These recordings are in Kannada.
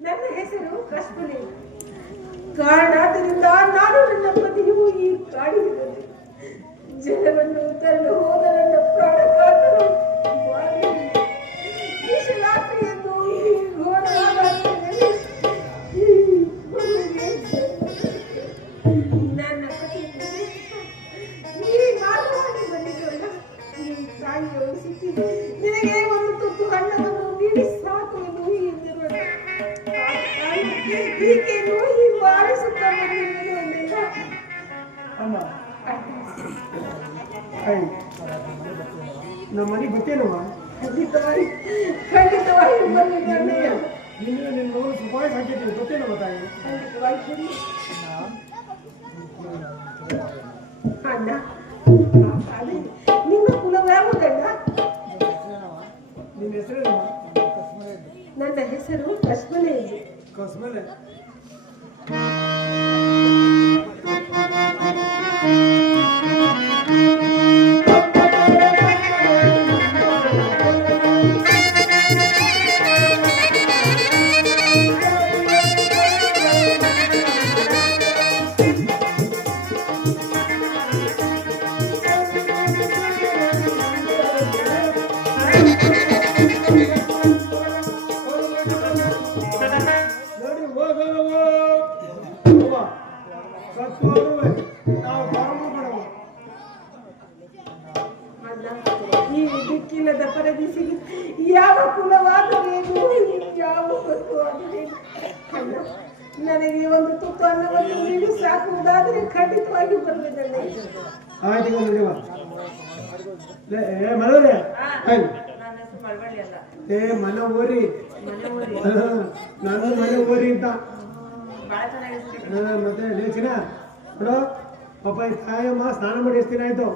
ನನ್ನ ಹೆಸರು ಕಶ್ಮಲಿ. ಕಾರಣಾದ್ದರಿಂದ ನಾನು ನನ್ನ ಪತಿಯು ಈ ಕಾಡಿನಲ್ಲಿ ಜಲವನ್ನು ತರಲು ಹೋದ ನನ್ನ ಪ್ರಾಣಕಾತರು ವಿಷರಾತ್ರಿಯನ್ನು ಈ ಘೋರವಾದ ನನ್ನ ಪತಿ ಈ ಮಾರ್ಗವಾಗಿ ಬಂದಿದ್ದಲ್ಲ. ಈ ತಾಯಿಯು ಸಿಕ್ಕಿ ನಿನಗೆ ಒಂದು ತುತ್ತು ಹಣ್ಣವನ್ನು ನೀಡಿ ಸಾಕು ಎಂದು ಎಂದಿರುವ ಈಕೆಯನ್ನು ಈ ಬಾರಿಸುತ್ತ ಬಂದಿರುವುದನ್ನೆಲ್ಲ ಅಮ್ಮ ನಮ್ಮ ಮನೆಗೆ ಗೊತ್ತೇನವ? ಖಂಡಿತವಾಗಿ ಖಂಡಿತವಾಗಿ ಬಂದಿದ್ದಾನೆ. ನಿನ್ನ ನಿನ್ನ ನೋಡಿ ಸುಪಾಯಿ ಹಾಕಿದ್ದೀವಿ ಗೊತ್ತೇನವ ತಾಯಿ? ಖಂಡಿತವಾಗಿ ಅಣ್ಣ. ಅದೇ ನಿಮ್ಮ ಕುಲವು ಯಾವುದಣ್ಣ? ನಿನ್ನ ಹೆಸರೇನು? ನನ್ನ ಹೆಸರು ಕಶ್ಮಲೆ. ಕಸ್ಮಲೆ. ಈ ದಿಕ್ಕಿಲ್ಲದ ಪರದೇಶಿಗೆ ಯಾವ ಕುಲವಾದರೇನು, ಯಾವ ಗೊತ್ತು ಆದರೇನು. ನನಗೆ ಒಂದು ತುತ್ತು ಅನ್ನವನ್ನು ನೀಡಿ ಸಾಕುವುದಾದರೆ ಖಂಡಿತವಾಗಿ ಬರಲಿಲ್ಲ. ಆಯ್ತು ಮನೋರೆ ಮನ ಓರಿ ನಾನು ಮನೆ ಓರಿ ಅಂತ ಮತ್ತೆ ಲೇಚಿನ ನೋಡೋ ಪಾಪ ಈ ತಾಯಮ್ಮ ಸ್ನಾನ ಮಾಡಿ ಎಷ್ಟು ದಿನ ಆಯ್ತು,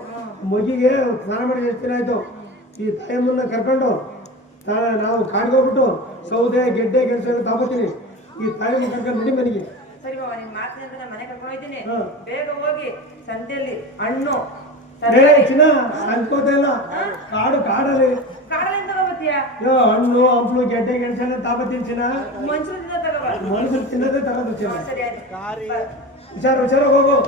ಮಗಿಗೆ ಸ್ನಾನ ಮಾಡಿ ಎಷ್ಟು ದಿನ ಆಯ್ತು. ಈ ತಾಯಮ್ಮನ್ನ ಕರ್ಕೊಂಡು ನಾವು ಕಾಡಿಗೆ ಹೋಗ್ಬಿಟ್ಟು ಸೌದೆ ಗೆಡ್ಡೆ ಕೆಲಸ ಎಲ್ಲ ತಗೋತೀನಿ. ಈ ತಾಯಮ್ಮ ಕರ್ಕೊಂಡು ನಡಿ ಮನೆಗೆ. ಸರಿ ಬಾಬಾ, ನಿಮ್ ಮಾತಿನಿಂದ ನಾನು ಮನೆ ಕರ್ಕೊಂಡು ಹೋಗ್ತೀನಿ. ಬೇಗ ಹೋಗಿ ಸಂತೆಯಲ್ಲಿ ಹಣ್ಣು ಚಿನ್ನ ಅನ್ಕೋತ ಇಲ್ಲ, ಕಾಡಲ್ಲಿ ಕಾಡಲಿಂದ ಹೋಗ್ತೀಯಾ? ಹಣ್ಣು ಹಂಪಲು ಗೆಡ್ಡೆ ಗೆಣಸ ಎಲ್ಲ ತಾಬತ್ತೀನಿ ಚಿನ್ನ. ಮನುಷ್ಯರಿಂದ ತಗೋಬಾ. ಮನುಷ್ಯರು ತಿನ್ನೋದೇ ತರೋದು ಚಿನ್ನ. ಸರಿ ಆಯ್ತು, ಹುಷಾರಾಗಿ ಹೋಗು.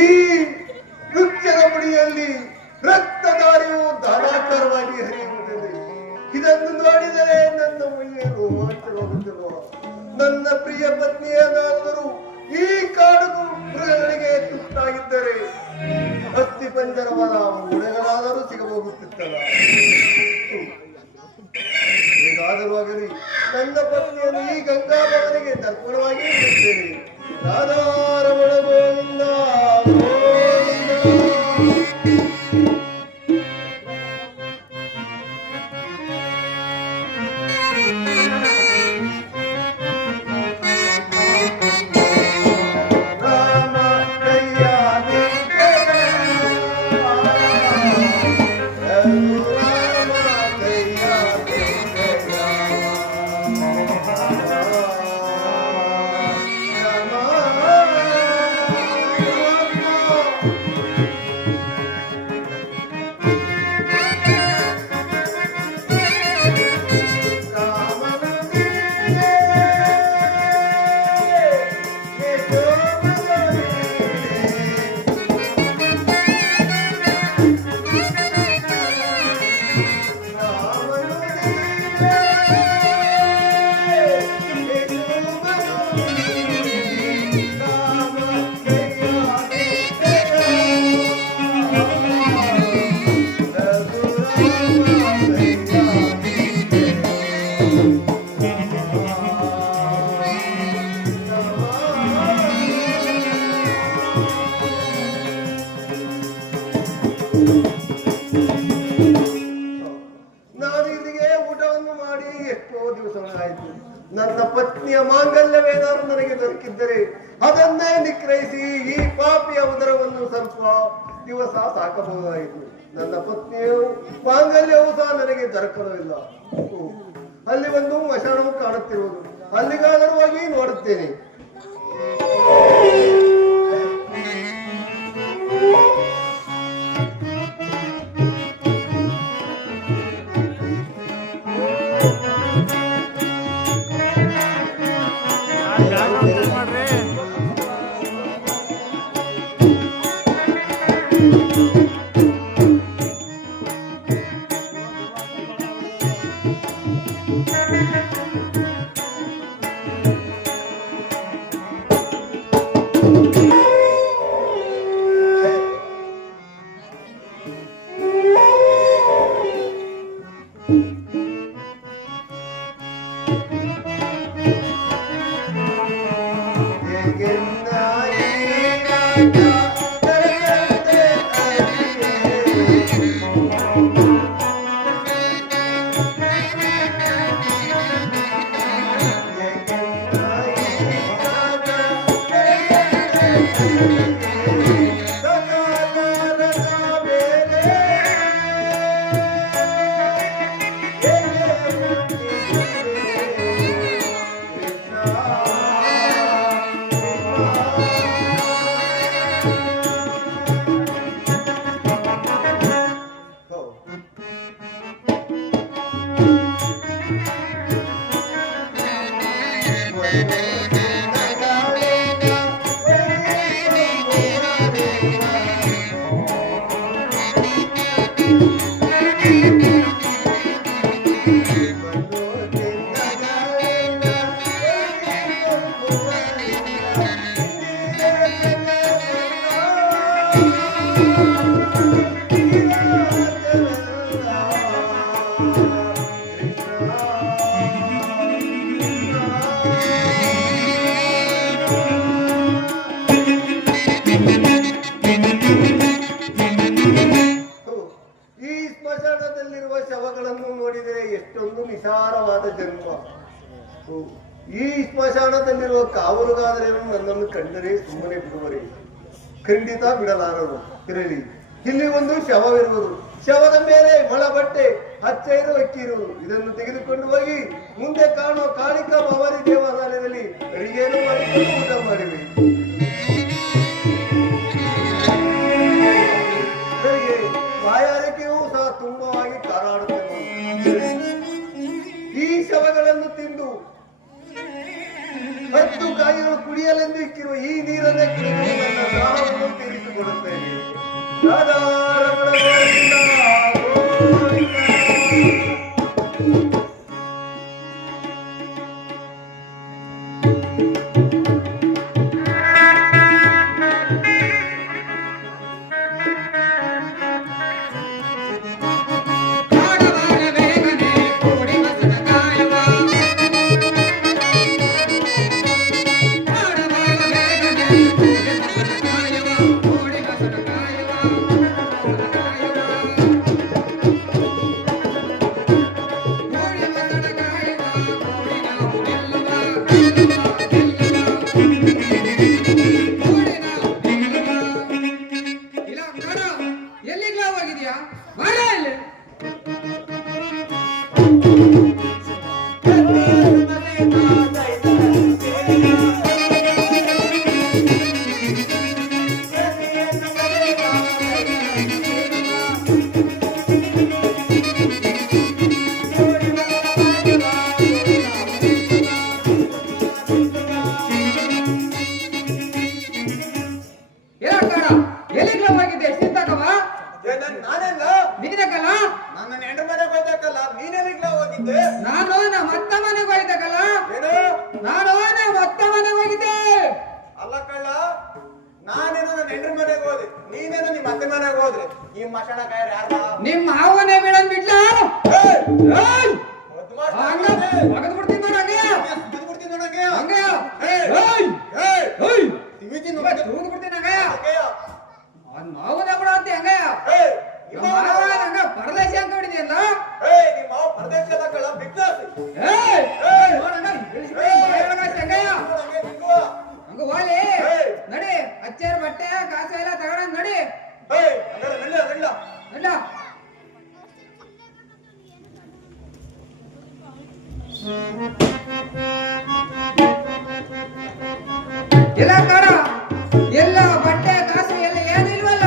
ಈ ವೃಕ್ಷದ ಮುಡಿಯಲ್ಲಿ ರಕ್ತಧಾರೆಯು ಧಾರಾಕಾರವಾಗಿ ಹರಿಯುತ್ತದೆ. ಇದನ್ನು ನೋಡಿದರೆ ನನ್ನ ಮೈಯೇ ರೋಮಾಂಚನವಾಗುತ್ತಿರುವ ನನ್ನ ಪ್ರಿಯ ಪತ್ನಿಯನಾದರೂ ಈ ಕಾಡು ಮೃಗಗಳಿಗೆ ತುತ್ತಾಗಿದ್ದರೆ ಹತ್ತಿ ಪಂಜರವಾದ ಹೇಗಾದರೂ ಆಗಲಿ ನನ್ನ ಪತ್ನಿಯನ್ನು ಈ ಗಂಗಾಭವನಿಗೆ ತರ್ಪಣವಾಗಿ ಇಡುತ್ತೇನೆ. ರಾಧಾರಮಣ ಗೋವಿಂದ ನನ್ನ ಪತ್ನಿಯ ಮಾಂಗಲ್ಯವೇನಾದರೂ ನನಗೆ ದೊರಕಿದ್ದರೆ ಅದನ್ನೇ ನಿಗ್ರಹಿಸಿ ಈ ಪಾಪಿಯ ಉದರವನ್ನು ಸ್ವಲ್ಪ ದಿವಸ ಸಾಕಬಹುದಾಯಿತು. ನನ್ನ ಪತ್ನಿಯು ಮಾಂಗಲ್ಯವೂ ಸಹ ನನಗೆ ದೊರಕಲೂ ಇಲ್ಲ. ಅಲ್ಲಿ ಒಂದು ಮಶಾಣವು ಕಾಣುತ್ತಿರುವುದು, ಅಲ್ಲಿಗಾದರೂ ಹೋಗಿ ನೋಡುತ್ತೇನೆ. ಈ ಸ್ಮಶಾನದಲ್ಲಿರುವ ಕಾವಲುಗಾರರೇನು ನನ್ನನ್ನು ಕಂಡರೆ ಸುಮ್ಮನೆ ಬಿಡುವರೆ? ಖಂಡಿತ ಬಿಡಲಾರರು. ಇರಲಿ, ಇಲ್ಲಿ ಒಂದು ಶವವಿರುವುದು, ಶವದ ಮೇಲೆ ಮೊಳ ಬಟ್ಟೆ, ಹಚ್ಚ ಇರುವ ಅಕ್ಕಿ ಇರುವುದು. ಇದನ್ನು ತೆಗೆದುಕೊಂಡು ಹೋಗಿ ಮುಂದೆ ಕಾಣುವ ಕಾಳಿಕಾ ಭವಾನಿ ದೇವಾಲಯದಲ್ಲಿ ಅಡಿಗೆಯನ್ನು ಮಾಡಿಕೊಂಡು ಊಟ ಮಾಡಿವೆ. ನನಗೆ ಬಾಯಾರಿಕೆಯೂ ಸಹ ತುಂಬವಾಗಿ ಕಾರಾಡುತ್ತದೆ. ಈ ಶವಗಳನ್ನು ತಿಂದು 10 ಕಾಯಿಗಳು ಕುಡಿಯಲೆಂದು ಇಕ್ಕಿರುವ ಈ ನೀರನ್ನೇ ಕುಡಿದು ನನ್ನ ದಾಹವನ್ನು ತೀರಿಸಿಕೊಳ್ಳುತ್ತೇನೆ. ರಾಧಾರಮಣ ಗೋವಿಂದ ಗೋವಿಂದ. ಎಲ್ಲಿಗೆ ಹೋಗಿದ್ದೆ ಸೀತಾಕವ? ನಾನೆಲ್ಲ ನೀನಕ್ಕಲ್ಲ? ನನ್ನ ಹೆಂಡ್ರ ಮನೆಗೆ ಹೋಗ್ಬೇಕಲ್ಲ, ನೀನೆಲ್ಲಿಗ್ಲ ಹೋಗಿದ್ದೆ? ನಾನು ನಮ್ಮ ಅತ್ತ ಮನೆಗೆ ಹೋಗಿದ್ದಕ್ಕಲ್ಲ. ಏನು? ನಾನು ನಮ್ಮ ಅತ್ತ ಮನೆಗೆ ಹೋಗಿದ್ದೆ. ಅಲ್ಲ ಕಳ್ಳ, ನಾನೇನೋ ನನ್ನ ಹೆಂಡ್ರ ಮನೆಗೆ ಹೋದೆ, ನೀನೇನೋ ನಿಮ್ಮ ಅತ್ತೆ ಮನೆಗೆ ಹೋದ್ರೆ. ಈ ಮಶಾಣ ಕಾಯರ್ ಯಾರ? ನಿಮ್ಮ ಮಾವನೇ ಬೀಳನ್ ಬಿಡ್ಲ? ಹಂಗ ಮಗದ್ ಬಿಡ್ತೀನಿ ನೋಡ. ಹಂಗೆ ಬಿಡ್ತೀನಿ ನೋಡಂಗೆ ಹಂಗೆ ತೂದ್ ಬಿಡ್ತೀನಿ. ಹಂಗ ಅವ್ನ ಮಾವನ ಕೂಡ ಅಂತೆ. ಹಂಗ ಮಾವ ಹಂಗ ಪರದೇಶ ಅಂತ ಹೊಡಿದೆಯಲ್ಲ. ನಿಮ್ಮ ಮಾವ ಪರದೇಶದ ಕಳ್ಳ ಬಿಗ್ಲಾಸಿ. ಹಂಗ ಹೋಲಿ ನಡಿ. ಅಚ್ಚೇರ್ ಬಟ್ಟೆ ಕಾಸು ಎಲ್ಲ ತಗೊಂಡ ನಡಿ. ನಡ್ಲ ಎಲ್ಲ ಕಾಡ ಎಲ್ಲ ಬಟ್ಟೆ ಕಾಸು ಎಲ್ಲ ಏನು ಇಲ್ವಲ್ಲ.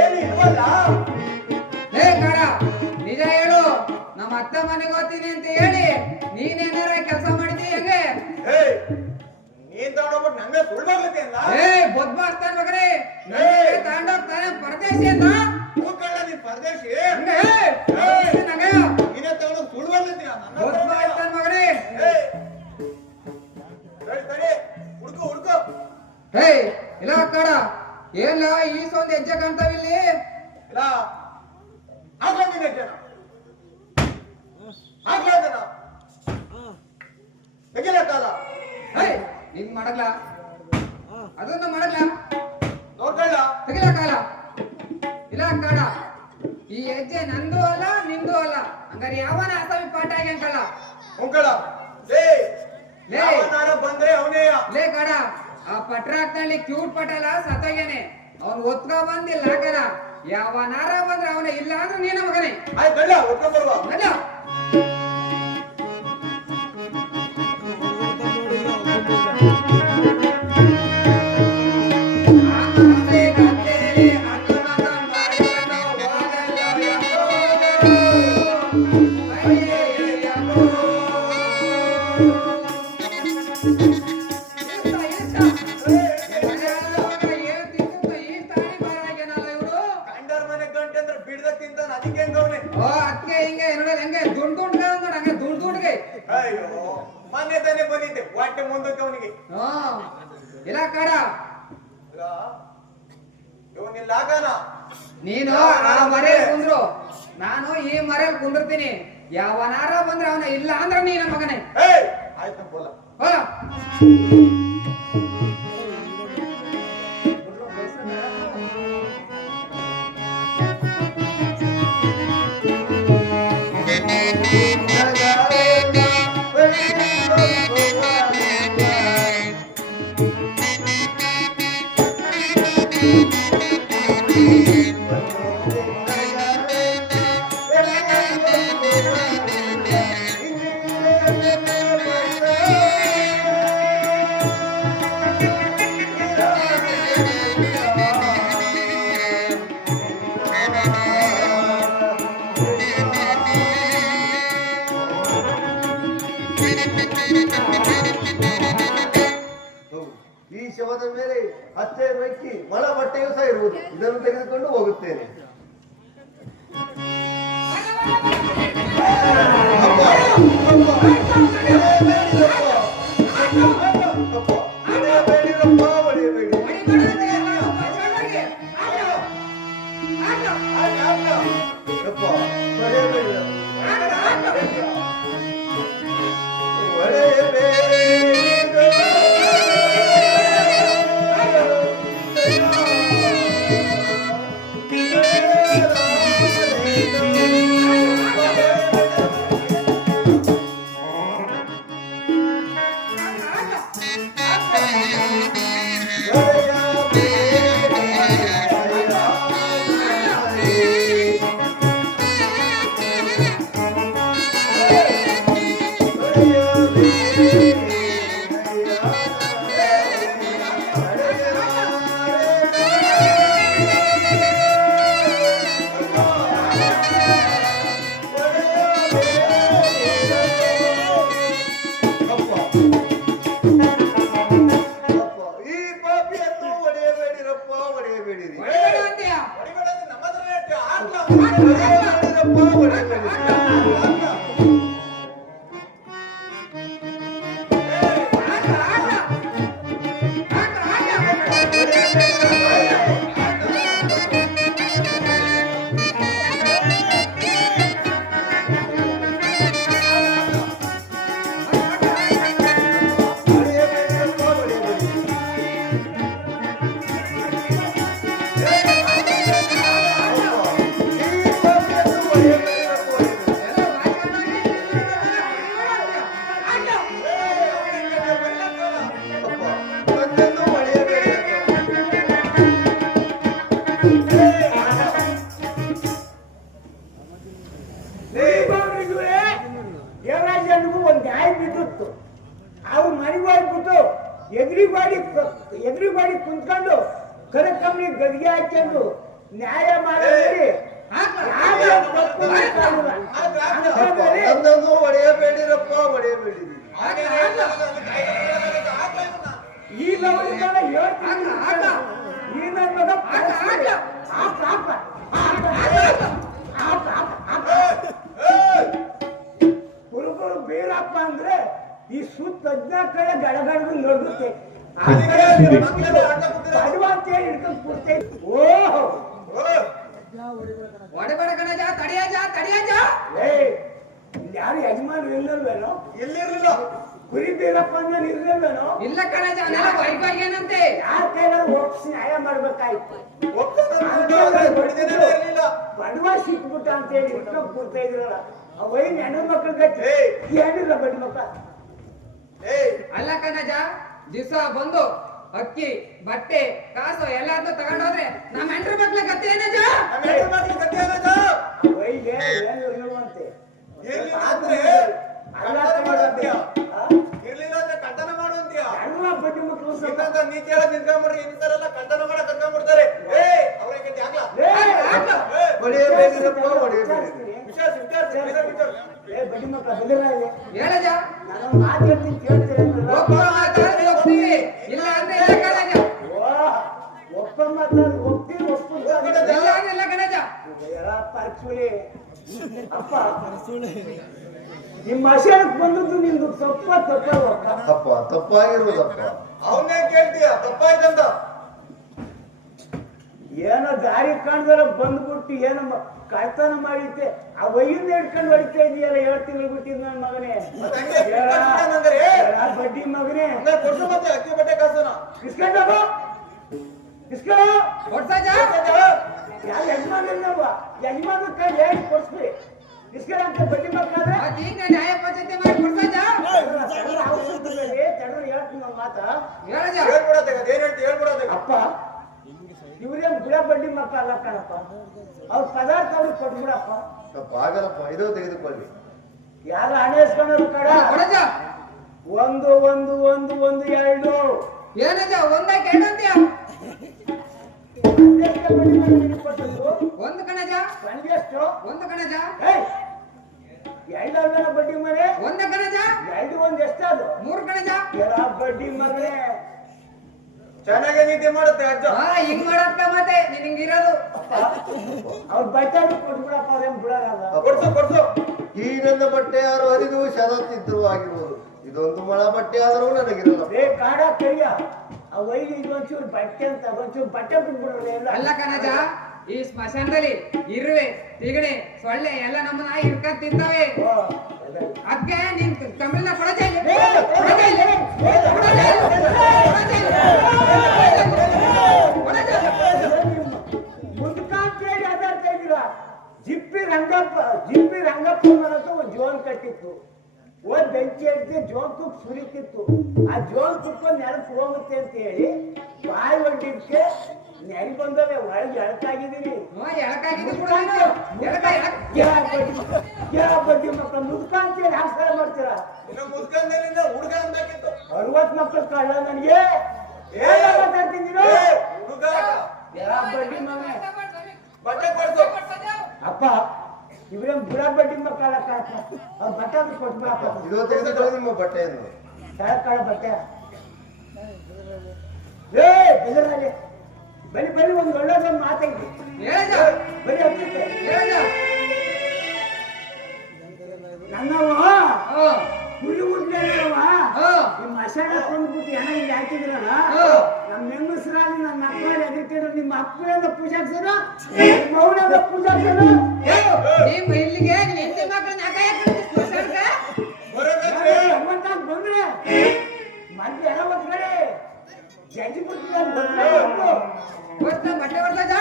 ಏನು ಇಲ್ವಲ್ಲ? ಹೇ ಕಾಡ, ನಿಜ ಹೇಳು. ನಮ್ಮ ಅತ್ತ ಮನೆಗೆ ಹೋಗ್ತೀನಿ ಅಂತ ಹೇಳಿ ನೀನೇನಾರ ಕೆಲಸ ಮಾಡಿದಿ? ಹೆಂಗೆ ನೀನ್ ತಗೊಂಡೋಗ್ಬಿಟ್ಟು ನಂಗೆ ಸುಳ್ಳು ಅಲ್ಲ? ಬೊದ್ಬ ಅರ್ತಾನ ಮಗನೇ. ತಗೊಂಡೋಗ್ತಾನೆ ಪರದೇಶಿ ಅಂತ. ಕಳ್ಳ ನೀನ್ ಪರದೇಶಿ. ನೀನೇ ತಗೊಂಡೋಗ್ ಸುಳ್ಳು ಬೊದ್ಬ ಅರ್ತಾನ ಮಗನೇ. ಸರಿ ಹುಡ್ಕೋ ಹುಡ್ಕೋ. ಹೇ ಇಲ್ಲ ಕಾಡ, ಏನ ಈ ಸೊಂದ್ ಹೆಜ್ಜೆ ಕಾಣ್ತಾವಿಲ್ಲಿ? ಇಲ್ಲ ಆಗ್ಲಾದಿನ ಜನ ಆಗ್ಲಾದನ ತೆಗಿಲ ಕಾಲ. ಹೇ ನಿಂಗ್ ಮಾಡಲ್ಲ, ಅದನ್ನ ಮಾಡಲ್ಲ. ನೋಡ್ಕೊಳ್ಳ ತೆಗಿಲ ಕಾಲ. ಇಲ್ಲ ಕಾಡ, ಈ ಹೆಜ್ಜೆ ನಂದು ಅಲ್ಲ ನಿಂದು ಅಲ್ಲ. ಹಂಗಾರೆ ಯಾವನ ಅಸವಿ ಪಾಠ ಆಗ್ಯಂಕಲ್ಲ. ಉಂಕಳ ಲೇ ಲೇ ಯಾವನಾರ ಬಂದ್ರೆ ಅವನೇ. ಲೇ ಕಾಡ, ಆ ಪಟ್ರ ಹಾಕ್ತಲ್ಲಿ ಕ್ಯೂಟ್ ಪಟಲ ಸತ್ತೋಗ್ಯಾನೆ. ಅವ್ನು ಒತ್ಕ ಬಂದಿಲ್ಲ ಹಾಕನ. ಯಾವನಾರ ಬಂದ್ರೆ ಅವನೇ, ಇಲ್ಲ ಅಂದ್ರೆ ನೀನ ಮಗನೇ. ಆಯ್ತಲ್ಲ ಒಪ್ಕೊಂಡ್ ಬರುವ. ನಡ್ಲ. ಕಂಡರ್ ಮನೆ ಗಂಟೆ ಅಂದ್ರೆ ಬಿಡ್ದ ತಿಂತಾನ, ಅದಕ್ಕೆ ಹೆಂಗವ್ನೆ. ಅದಕ್ಕೆ ಹಿಂಗೆ ನೋಡಿ ಹೆಂಗೆ ದುಂಡ್ ದುಂಡ್ಗ ನೋಡ. ಹಂಗೆ ದುಂಡ್ ದುಂಡ್ಗೆ. ಅಯ್ಯೋ ಮೊನ್ನೆ ತಾನೇ ಬಂದಿದ್ದೆ ಹೊಟ್ಟೆ ಮುಂದಕ್ಕೆ ಅವನಿಗೆ. ಇಲ್ಲ ಕಾಡ, ಇವನಿಲ್ಲ ಆಗಾನ. ನೀನು ಆ ಮರೆಯಲ್ಲಿ ಕುಂದ್ರು, ನಾನು ಈ ಮರೆಯಲ್ಲಿ ಕುಂದಿರ್ತೀನಿ. ಯಾವನಾರ ಬಂದ್ರೆ ಅವನ, ಇಲ್ಲ ಅಂದ್ರೆ ನೀನ ಮಗನೇ. ಆಯ್ತು ಬೋಲ. ಹೋಲ. ಈ ಶವದ ಮೇಲೆ ಹತ್ತೆ ಬೆಂಕಿ ಮಳ ಬಟ್ಟೆಯೂ ಸಹ ಇರುವುದು. ಇದನ್ನು ತೆಗೆದುಕೊಂಡು ಹೋಗುತ್ತೇನೆ. ದೇವರಾಜನಿಗೂ ಒಂದು ನ್ಯಾಯ ಬಿದ್ದಿತ್ತು. ಅವ್ರು ಮನೆಗೆ ಹೋಗ್ಬಿಟ್ಟು ಎದುರುಗಾಡಿ ಕುಂತ್ಕೊಂಡು ಕರಕಮ್ಮಿ ಗದಿಗೆ ಹಾಕೊಂಡು ನ್ಯಾಯ ಮಾಡಿದ್ರೆ ಹೊಡೆಯಬೇಡಿರಪ್ಪ, ಹೊಡೆಯಬೇಡಿ. ಈ ಲವಣಿಗಳ ಹೇಳ್ತೀನಿ, ಈ ನನ್ನ ಮಗ ಕುರುಬರು ಬೀರಪ್ಪ ಅಂದ್ರೆ ಈ ಸುತ್ತ 14 ಕಡೆ ಗಡಗಡದು ನಡುತ್ತೆ ಹಿಡ್ಕೊಂಡು ಕೂರ್ತೈತೆ. ಓಹೋ ಹೊಡೆಬೇಡ ಕಣಜ, ತಡಿಯಜ ತಡಿಯಜ. ಯಾರು ಯಜಮಾನ್ ಇಲ್ಲಲ್ವೇನೋ? ಎಲ್ಲಿರ್ಲಿಲ್ಲ. ಕುರಿ ಬೀರಪ್ಪ ಅಂದ್ರೆ ಇರ್ಲಿಲ್ವೇನೋ? ಇಲ್ಲ ಕಣಜ, ವೈಭಾಗ್ಯನಂತೆ ಯಾರ ಕೈಲಾರು ಒಪ್ಪಿಸಿ ನ್ಯಾಯ ಮಾಡ್ಬೇಕಾಯ್ತು. ಬಡವ ಸಿಕ್ಬಿಟ್ಟ ಅಂತ ಹೇಳಿ ಇಟ್ಕೊಂಡು ಕೂರ್ತಾ ಇದ್ರಲ್ಲ, ಅವೈನ್ ಹೆಣ್ಣು ಮಕ್ಕಳಿಗೆ ಹೇಳಿಲ್ಲ ಬಡ್ಡಿ ಮಕ್ಕಳ. ಅಲ್ಲ ಕಣಜ, ದಿವಸ ಬಂದು ಅಕ್ಕಿ ಬಟ್ಟೆ ಕಾಸು ಎಲ್ಲಾರ್ದು ತಗೊಂಡೋದ್ರೆ ನಮ್ಮ ಹೆಂಡ್ರ ಮಕ್ಳ ಗತಿ ಏನಜ? ವೈಗೆ ಏನು ಇರುವಂತೆ ಕಟ್ಟನ ಮಾಡುವಂತೀಯ ಎಲ್ಲ ಬಡ್ಡಿ ಮಕ್ಕಳು ನೀತಿ ಹೇಳ ನಿಂತ್ಕೊಂಡ್ಬಿಡ್ರಿ, ಇಂಥರೆಲ್ಲ ಕಟ್ಟನ ಮಾಡ ಕರ್ಕೊಂಡ್ಬಿಡ್ತಾರೆ. ಅವ್ರಿಗೆ ಹೊಡೆಯಬೇಡಿರಪ್ಪ, ಹೊಡೆಯಬೇಡಿ. ಬಡ್ಡಿ ಮಕ್ಕಳ ಬೆದರಾಗಿ ಹೇಳಜ, ನಾನು ಮಾತಾಡ್ತೀನಿ ಕೇಳ್ತೀರ? ಒಬ್ಬ ಮಾತಾಡಿ ಒಪ್ತೀವಿ, ಇಲ್ಲ ಅಂದ್ರೆ ಇಲ್ಲ ಕಣಜ. ಒಪ್ಪ ಮಾತಾಡಿ ಒಪ್ತೀನಿ, ಒಪ್ಪಿಲ್ಲ ಇಲ್ಲ ಅಂದ್ರೆ ಇಲ್ಲ ಕಣಜ. ಪರ್ಚುಲಿ ಅಪ್ಪ ನಿಮ್ಮ ಆಶಯಕ್ಕೆ ಬಂದದ್ದು ನಿಂದು ತಪ್ಪಲ್ವಪ್ಪ? ಅಪ್ಪ ತಪ್ಪಾಗಿರುವುದಪ್ಪ. ಅವನ್ನೇ ಕೇಳ್ತೀಯ ತಪ್ಪಾಯ್ತಂತ? ಏನೋ ದಾರಿ ಕಾಣ್ದಾರ ಬಂದ್ಬಿಟ್ಟು ಏನೋ ಕಳ್ತನ ಮಾಡಿದ್ದೆ, ಆ ವೈಯಿಂದ ಹಿಡ್ಕೊಂಡು ಹೊಡಿತಾ ಇದೆಯಲ್ಲ. 7 ತಿಂಗಳು ಬಿಟ್ಟಿದ್ ನನ್ನ ಮಗನೇ, ಬಡ್ಡಿ ಮಗನೇ. ಕೊಡ್ಸು ಮತ್ತೆ ಅಕ್ಕಿ ಬಟ್ಟೆ ಕಾಸುನ ಇಸ್ಕೊಂಡವ ಇಸ್ಕೊಳ್ಳೋ ಕೊಡ್ಸಜ. ಯಾವ ಯಜಮಾನ ಇಲ್ಲವ? ಯಜಮಾನ ಕೈ ಹೇಳಿ ಕೊಡ್ಸ್ರಿ ಇಸ್ಕೊಂಡ ಬಡ್ಡಿ ಮಕ್ಕಳಾದ್ರೆ ಈಗ ನ್ಯಾಯ ಪಂಚಾಯತಿ ಮಾಡಿ ಕೊಡ್ಸಜ. ತಡ್ರ ಹೇಳ್ತೀನಿ ಒಂದು ಮಾತ. ಹೇಳಜ, ಹೇಳ್ಬಿಡತ್ತೆ, ಏನ್ ಹೇಳ್ತಿ ಹೇಳ್ಬಿಡತ್ತೆ. ಅಪ್ಪ ಇವ್ರೇನ್ ಬಿಡ ಬಡ್ಡಿ ಮಕ್ಕಳ ಅಲ್ಲ ಕಣಪ್ಪ, ಅವ್ರ ಪದಾರ್ಥ ಅವ್ರಿಗೆ ಕೊಟ್ಬಿಡಪ್ಪ. ಆಗಲ್ಲಪ್ಪ, ಇದು ತೆಗೆದುಕೊಳ್ಳಿ. ಯಾರ ಹಣೆ ಇಸ್ಕೊಂಡ್ರು ಕಡ ಕೊಡಜ. ಒಂದು ಒಂದು ಒಂದು ಒಂದು 2 ಏನಜ ಒಂದಕ್ಕೆ ಎರಡು ಅಂತೀಯ? ಒಂದು ಕಣಜ, ನನಗೆಷ್ಟು? ಒಂದು ಕಣಜ, 2 ಬಡ್ಡಿ ಮನೆ ಒಂದು ಕಣಜ, 2 ಒಂದು ಎಷ್ಟದು? 3 ಕಣಜ. ಎಲ್ಲ ಬಡ್ಡಿ ಮಗನೇ ಚೆನ್ನಾಗಿ ನೀತಿ ಮಾಡುತ್ತೆ ಅಜ್ಜ. ಹಿಂಗ್ ಮಾಡತ್ತ ಮತ್ತೆ ನೀನ್ ಹಿಂಗಿರೋದು. ಅವ್ರ ಬಟ್ಟೆ ಕೊಟ್ಬಿಡಪ್ಪ, ಅವ್ರೇನ್ ಬಿಡಲ್ಲ. ಕೊಡ್ಸು ಕೊಡ್ಸು. ಈ ನನ್ನ ಬಟ್ಟೆ ಯಾರು ಹರಿದು ಶರತ್ತಿದ್ರು ಆಗಿರ್ಬೋದು, ಇದೊಂದು ಮಳ ಬಟ್ಟೆ ಆದರೂ ನನಗಿರಲ್ಲ. ಕಾಡ ಕೈಯ ಆ ವೈಗಿ ಇದೊಂಚೂರು ಬಟ್ಟೆ ಅಂತ ಅದೊಂಚೂರು ಬಟ್ಟೆ ಬಿಟ್ಬಿಡ್ರಿ ಎಲ್ಲ. ಅಲ್ಲ ಕಣಜ, ಈ ಸ್ಮಶಾನದಲ್ಲಿ ಇರುವೆ ತಿಗಣೆ ಸೊಳ್ಳೆ ಎಲ್ಲ ನಮ್ಮನ್ನ ಹಿಡ್ಕೊಂಡ್ ತಿಂತಾವೆ. ಅದಕ್ಕೆ ನೀನ್ ಕಮ್ಮಿನ ಕೊಡಜ. ಮುಂದ್ಕಾಂತೇಳಿ ಅದಾಡ್ತಾ ಇದ್ದೀರ. ಜಿಪ್ಪಿ ರಂಗಪ್ಪ ಅನ್ನೋದು ಒಂದು ಜೋನ್ ಕಟ್ಟಿತ್ತು, ಒಂದ್ ಬೆಂಕಿ ಹಿಡಿದು ಜೋನ್ ತುಪ್ಪ ಸುರಿತಿತ್ತು. ಆ ಜೋನ್ ತುಪ್ಪ ನೆನಪು ಹೋಗುತ್ತೆ ಅಂತ ಹೇಳಿ ಬಾಯಿ ಹೊಂದಿದ್ಕೆ ನೆರಿ ಬಂದವೆ, ಒಳಗೆ ಎಳಕಾಗಿದ್ದೀರಿ. ಬಡ್ಡಿ ಮಕ್ಕಳು ಮುದ್ಕಾಂತೇಳಿ ಆಸ್ಕಾರ ಮಾಡ್ತೀರಾ? ಮುದ್ಕಂದೇಲಿಂದ ಹುಡುಗ ಅನ್ಬೇಕಿತ್ತು. 60 ಮಕ್ಕಳು ಕಳ್ಳ ನನಗೆ ಮಾತಾಡ್ತಿದ್ದೀರೋ? ಹುಡುಗ ಬಡ್ಡಿ ಮಗ ಬಟ್ಟೆ ಕೊಡ್ಸು. ಅಪ್ಪ ಇವ್ರೇನ್ ಬುಡ ಬಡ್ಡಿ ಮಕ್ಕಳ ಅವ್ರ ಬಟ್ಟೆ ಕೊಟ್ಬಿಡಪ್ಪ. ಇದು ತೆಗೆದುಕೊಳ್ಳಿ ನಿಮ್ಮ ಬಟ್ಟೆಯನ್ನು. ಕಾಳ ಬಟ್ಟೆ ಬೆದರಲ್ಲಿ ಬರೀ ಬರೀ ಒಂದು ಒಳ್ಳೇದೊಂದು ಮಾತೈತಿ ಹೇಳಜ ಬರೀ ಹತ್ತಕ್ಕೆ ಹೇಳಜ ನನ್ನವ ಹಾ ಹುಳಿ ಹುಡ್ಲೇನವ ಹಾ ನಿಮ್ಮ ಮಸಾಲ ಕೊಂಡ್ಬಿಟ್ಟು ಹೆಣ ಇಲ್ಲಿ ಹಾಕಿದ್ರಲ್ಲ ಹಾ ನಮ್ಮ ಹೆಂಗಸರಾಗಿ ನನ್ನ ಮಕ್ಕಳು ಎದುರ್ತಿದ್ರು ನಿಮ್ಮ ಅಪ್ಪನ ಪೂಜಾಕ್ಸನ ಮೌನದ ಪೂಜಾಕ್ಸನ ನೀವು ಇಲ್ಲಿಗೆ ನಿಮ್ಮ ಹೆಂಡತಿ ಮಕ್ಕಳನ್ನ ಹಮ್ಮಂತ ಬಂದ್ರೆ ಮತ್ತೆ ಎಲ್ಲ ಒತ್ಕಡೆ ಜಡ್ಜಿ ಬಿಟ್ಟಿದ್ದಾರೆ ಬಟ್ಟೆ ಹೊಡ್ದ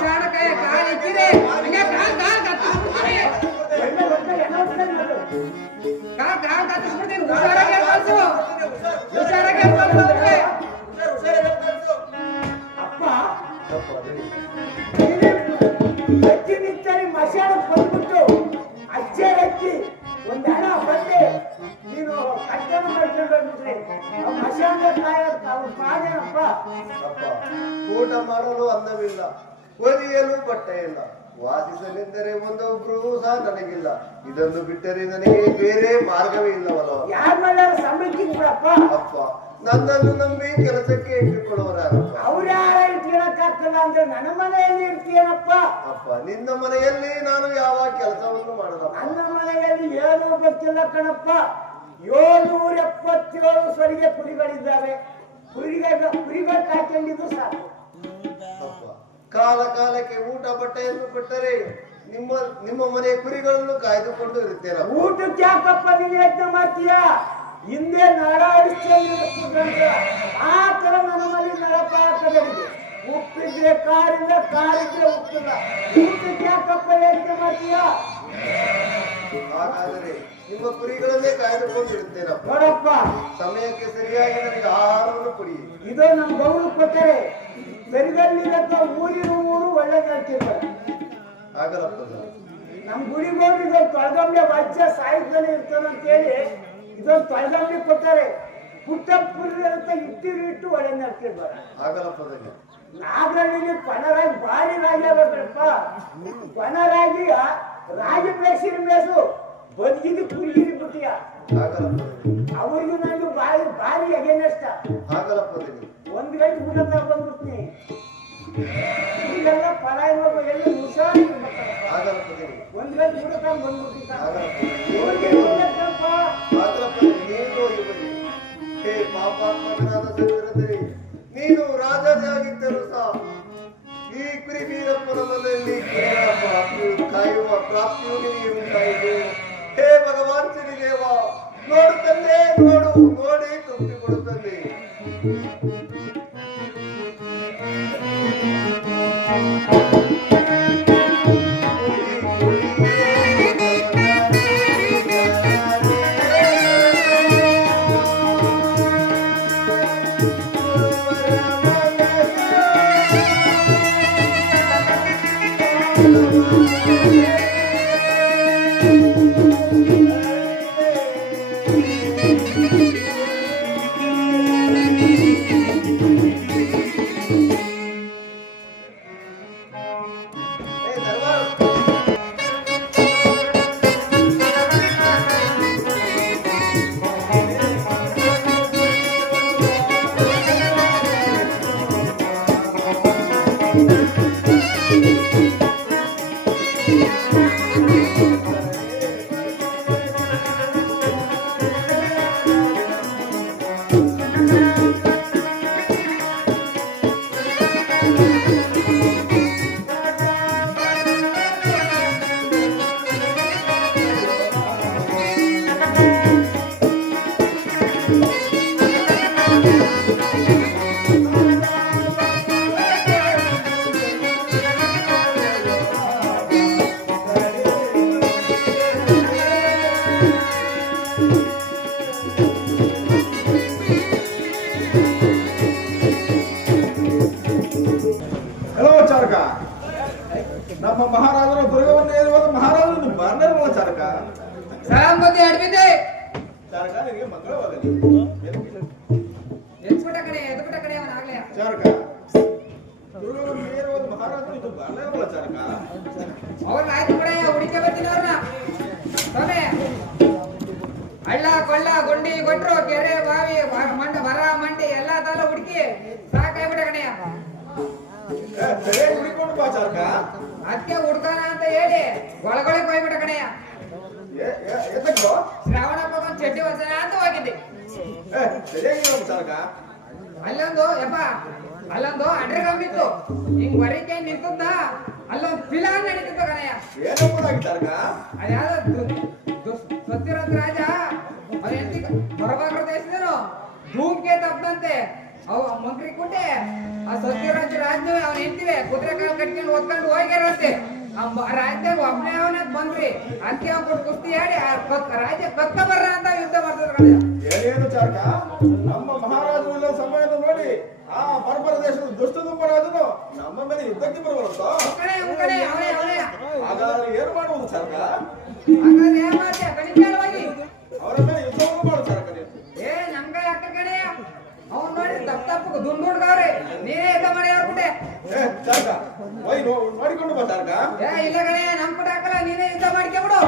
ಶಾಣಕಾಯ ಕಾಲ್ ಇಕ್ಕಿದೆ ಹಂಗೆ ಕಾಲ್ ಕತ್ತಿಸ್ಬಿಡ್ತೀನಿ ಹುಷಾರಾಗಿ ಕಳ್ಸು ಹುಷಾರಾಗಿ ಕಳ್ಸು ಅಪ್ಪ ಹಚ್ಚಿ ನಿಂತಲ್ಲಿ ಮಸಾಲ ಬಂದ್ಬಿಟ್ಟು ಅಚ್ಚೆ ಹಚ್ಚಿ ಒಂದ್ ಹಣ ಬಂದೆ ನೀನು ಕಟ್ಟನ ಮಾಡ್ಕೊಂಡು ಬಂದ್ಬಿಟ್ರೆ ಮಸಾಲ ಕಾಯ ಪಾದೇನಪ್ಪ ಅಪ್ಪ ಊಟ ಮಾಡಲು ಅನ್ನವಿಲ್ಲ, ಒಲಿಯಲು ಬಟ್ಟೆ ಇಲ್ಲ, ವಾಸಿಸಲೆಂದರೆ ಒಂದೊಬ್ರು ಸಹ ನನಗಿಲ್ಲ. ಇದನ್ನು ಬಿಟ್ಟರೆ ನನಗೆ ಬೇರೆ ಮಾರ್ಗವೇ ಇಲ್ಲವಲ್ಲ. ಯಾರ ಮೇಲೆ ಸಂಬಳಿಸ್ತೀನಿ ಬಿಡಪ್ಪ. ಅಪ್ಪ ನನ್ನನ್ನು ನಂಬಿ ಕೆಲಸಕ್ಕೆ ಇಟ್ಟುಕೊಳ್ಳುವರಾರಪ್ಪ. ಅವ್ರು ಯಾರ ಇಟ್ಕೊಳಕ್ಕಾಗಲ್ಲ ಅಂದ್ರೆ ನನ್ನ ಮನೆಯಲ್ಲಿ ಇರ್ತೀಯನಪ್ಪ. ಅಪ್ಪ ನಿನ್ನ ಮನೆಯಲ್ಲಿ ನಾನು ಯಾವ ಕೆಲಸವನ್ನು ಮಾಡಲ್ಲ. ನನ್ನ ಮನೆಯಲ್ಲಿ ಏನೂ ಗೊತ್ತಿಲ್ಲ ಕಣಪ್ಪ. 777 ಸ್ವರಿಗೆ ಕುರಿಗಳಿದ್ದಾವೆ. ಕುರಿಗಳು ಕಾಯ್ಕೊಂಡಿದ್ದು ಸಾಕು. ಅಪ್ಪ ಕಾಲ ಕಾಲಕ್ಕೆ ಊಟ ಬಟ್ಟೆಯನ್ನು ಕೊಟ್ಟರೆ ನಿಮ್ಮ ಮನೆ ಕುರಿಗಳನ್ನು ಕಾಯ್ದುಕೊಂಡು ಇರುತ್ತೇನೆ. ಊಟಕ್ಕೆ ಯಾಕಪ್ಪ ನೀನು ಯತ್ನ ಮಾಡ್ತೀಯ? ಹಿಂದೆ ನಳ ಅಡಿಸ್ಕೊಂಡ್ರೆ ಆ ತರ ನನ್ನ ಮನೆ ನಳಪ ಹಾಕದರಿಗೆ ಉಪ್ಪಿದ್ರೆ ಕಾರಿಲ್ಲ, ಕಾರಿದ್ರೆ ಉಪ್ಪಿಲ್ಲ. ಊಟಕ್ಕೆ ಯಾಕಪ್ಪ ಯತ್ನ ಮಾಡ್ತೀಯ? ಹಾಗಾದರೆ ನಿಮ್ಮ ಕುರಿಗಳನ್ನೇ ಕಾಯ್ದುಕೊಂಡು ಇರುತ್ತೇನಪ್ಪ. ನೋಡಪ್ಪ, ಸಮಯಕ್ಕೆ ಸರಿಯಾಗಿ ನನಗೆ ಆಹಾರವನ್ನು ಕೊಡಿ. ಇದು ನಮ್ಮ ಗೌರು ಕೊಟ್ಟರೆ ಸರಿಗಲ್ಲಿರತ್ತ ಊರಿನ ಊರು ಒಳ್ಳೆದಾಗ್ತಿರ್ತಾರೆ. ಆಗಲ್ಲಪ್ಪ. ನಮ್ ಗುಡಿಗೋರು ಇದೊಂದು ತೊಳೆದಂಬೆ ವಜ್ಜ ಸಾಹಿತ್ಯದಲ್ಲಿ ಇರ್ತಾರಂತೇಳಿ ಇದೊಂದು ತೊಳೆದಂಬೆ ಕೊಟ್ಟಾರೆ. ಪುಟ್ಟ ಪುರಿ ಅಂತ ಇಟ್ಟು ಒಳ್ಳೆ ನಡ್ತಿರ್ಬಾರ. ಆಗಲ್ಲಪ್ಪ. ನಾಗರಳ್ಳಿ ಪಣರಾಗಿ ಭಾರಿ ರಾಗಿ ಆಗ್ಬೇಕಪ್ಪ. ಪಣರಾಗಿ ರಾಗಿ ಬೇಸಿನ ಮೇಸು ಬದುಕಿದ್ದು ಕುರಿಗಿರಿ ಬಿಟ್ಟಿಯ. ಆಗಲ್ಲಪ್ಪ. ಅವ್ರಿಗೂ ನನಗೂ ಭಾರಿ ಅಗೇನಷ್ಟ. ಆಗಲ್ಲಪ್ಪ. ಒಂದ್ ಗಂಟೆ ಊಟ ಬಂದ್ಬಿಡ್ತೀನಿ. ಈಗೆಲ್ಲ ಫಲ ಇವಾಗ ಎಲ್ಲ ಹುಷಾರಿರ್ಬೇಕಪ್ಪ. ಆಗಲ್ಲಪ್ಪ. ಒಂದ್ ಗಂಟೆ ಊಟ ಬಂದ್ಬಿಟ್ಟಿದ್ದ. ಹೇ ಪಾಪಾತ್ಮಕನಾದ ಸಜ್ಜನರೇ, ನೀನು ರಾಜನಾಗಿದ್ದರೂ ಸಹ ಈ ಕುರಿ ವೀರಪ್ಪನ ಮನೆಯಲ್ಲಿ ಕುರಿಗಳ ಕಾಯುವ ಪ್ರಾಪ್ತಿಯು ನಿನಗೆ ಉಂಟಾಯಿತು. ಹೇ ಭಗವಾನ್ ಶ್ರೀದೇವ, ನೋಡು ತಂದೆ, ನೋಡು, ನೋಡಿ ತುಂಬಿಕೊಡು ತಂದೆ. ನಮ್ಮ ಮಹಾರಾಜರ ದುರ್ಗವನ್ನು ಏರುವುದು ಮಹಾರಾಜರು ಬರ್ನರ್ವಲ್ಲ ಚಾರಕ. ಸಲಾಮ್ ಬಂದಿ ಅಡ್ಬಿದ್ದೆ ಚಾರಕ ನಿನಗೆ ಮಂಗಳವಾಗಲಿ. ಎದ್ಬಿಟ್ಟ ಕಡೆ ಅವನಾಗ್ಲೇ ಚಾರಕ ದುರ್ಗವನ್ನು ಏರುವುದು ಮಹಾರಾಜರು ಇದು ಬರ್ನರ್ವಲ್ಲ ಚಾರಕ. ಅವ್ರನ್ನ ಆಯ್ತು ಕಡೆ ಹುಡುಕೆ ಬರ್ತೀನಿ ಅವ್ರನ್ನ. ಸ್ವಾಮಿ ಹಳ್ಳ ಕೊಳ್ಳ ಗುಂಡಿ ಕೊಟ್ರು ಕೆರೆ ಬಾವಿ ಮರ ಮಂಡಿ ಎಲ್ಲಾ ತರ ಹುಡುಕಿ ಸಾಕಾಗ್ಬಿಟ್ಟ ಕಣಯ್ಯ. ಸರಿಯಾಗಿ ಹುಡುಕೊಂಡು ಬಾ ಚಾಲಕ. ಅದಕ್ಕೆ ಹುಡ್ಕಾನ ಅಂತ ಹೇಳಿ ಒಳಗೊಳಗೆ ಹೋಗ್ಬಿಟ್ಟ ಕಣಯ್ಯ. ಎತ್ತಕ್ಕೋ ಶ್ರಾವಣಪ್ಪ ಒಂದ್ ಚಡ್ಡಿ ಹೊಸನ ಅಂತ ಹೋಗಿದ್ದೆ. ಸರಿಯಾಗಿ ಚಾಲಕ. ಅಲ್ಲೊಂದು ಅಂಡರ್ ಗ್ರೌಂಡ್ ಇತ್ತು, ಹಿಂಗ್ ಹೊರಕ್ಕೆ ನಿಂತದ್ದ, ಅಲ್ಲೊಂದು ಫಿಲಾನ್ ನಡೀತಿತ್ತು ಕಣಯ್ಯ. ಏನಪ್ಪದಾಗಿ ಚಾಲಕ? ಅದ್ಯಾವ್ದು ಸತ್ಯರಥ ರಾಜ ಅವ್ರ ಹೆಂಡತಿ ಹೊರಬಾಗ್ರ ದೇಶದೇನು ಧೂಮ್ಕೇತ್ ಹಬ್ಬದಂತೆ ಅವ್ ಮಂತ್ರಿ ಕುಂಟೆ ಆ ಸತ್ಯರಾಜ ರಾಜ್ನು ಅವ್ನ ಹೆಂಡತಿವೆ ಕುದುರೆ ಕಾಲ್ ಕಟ್ಕೊಂಡು ಓದ್ಕೊಂಡು ಹೋಗ್ಯಾರಂತೆ. ರಾಜ್ಯದಾಗ ಒಬ್ಬನೇ ಅವನ ಬಂದ್ರಿ ಅಂತ್ಯ ಕೊಟ್ಟು ಕುಸ್ತಿ ಆಡಿ ರಾಜ್ಯ ಕತ್ತ ಬರ್ರ ಅಂತ ಯುದ್ಧ ಮಾಡ್ತಿದ್ರು ಕಣಯ್ಯ. ಏನೇನು ಚಾಲಕ? ನಮ್ಮ ಮಹಾರಾಜರು ಇಲ್ಲ ಸಮಯದ ನೋಡಿ ಆ ಪರಪರ ದೇಶದ ದುಷ್ಟದುಂಬ ರಾಜನು ನಮ್ಮ ಮೇಲೆ ಯುದ್ಧಕ್ಕೆ ಬರುವಂತ. ಹಾಗಾದ್ರೆ ಏನು ಮಾಡುವುದು ಚಾಲಕ? ಹಾಗಾದ್ರೆ ಏನ್ ಮಾಡ್ತೀಯ? ಕಣಿಕಾಲವಾಗಿ ಅವರ ಮೇಲೆ ಯುದ್ಧವನ್ನು ಮಾಡು ಚಾಲಕ ನೀನು. ನಮ್ಗ ಯಾಕ ಕಣಯ್ಯ, ಅವ್ನು ನೋಡಿ ತಪ್ಪು ದುಂಡು ಹುಡ್ಗವ್ರಿ, ನೀನೇ ಯುದ್ಧ ಮಾಡಿ ಅವ್ರ ಬಿಟ್ಟೆ. ಚಾಲಕ ನೋಡಿಕೊಂಡು ಬಾ ಚಾಲಕ. ಇಲ್ಲ ಕಣಯ್ಯ, ನಮ್ ಕೂಡ ಹಾಕಲ್ಲ, ನೀನೇ ಯುದ್ಧ ಮಾಡ್ಕೊಬಿಡು.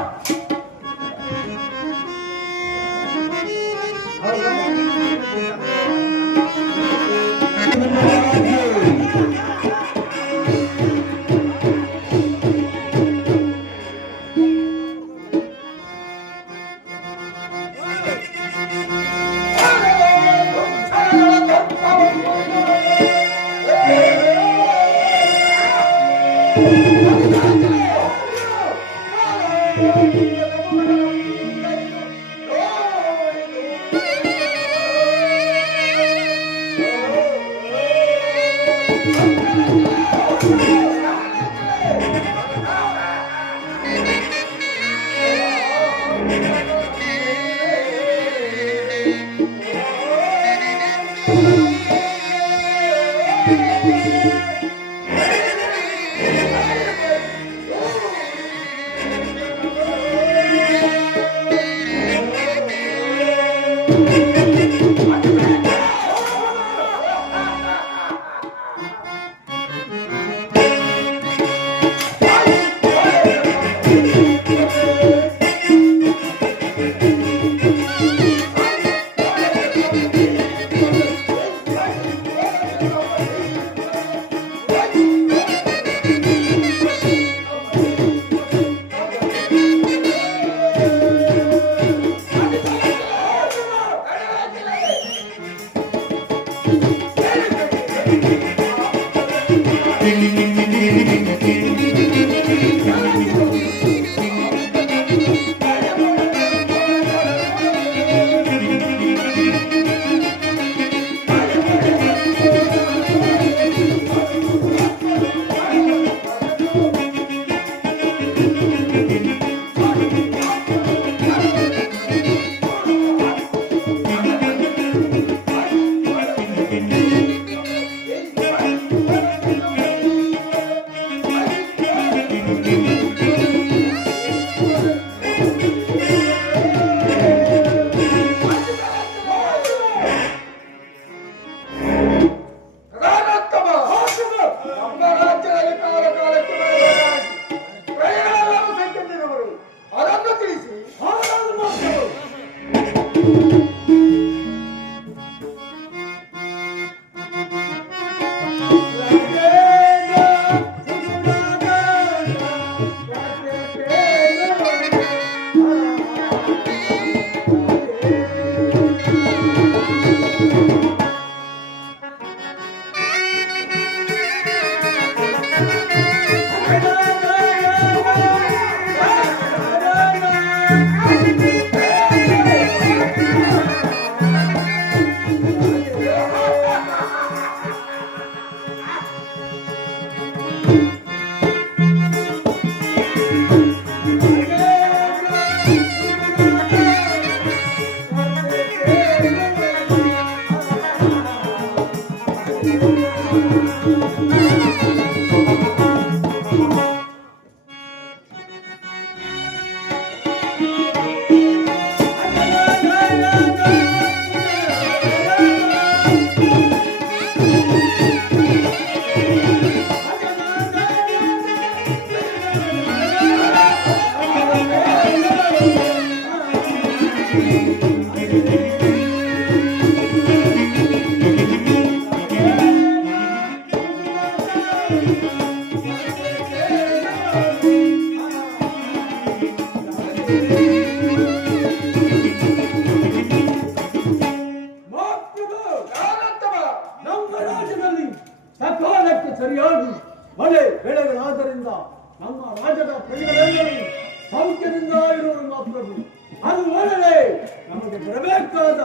ಕೊಡಬೇಕಾದ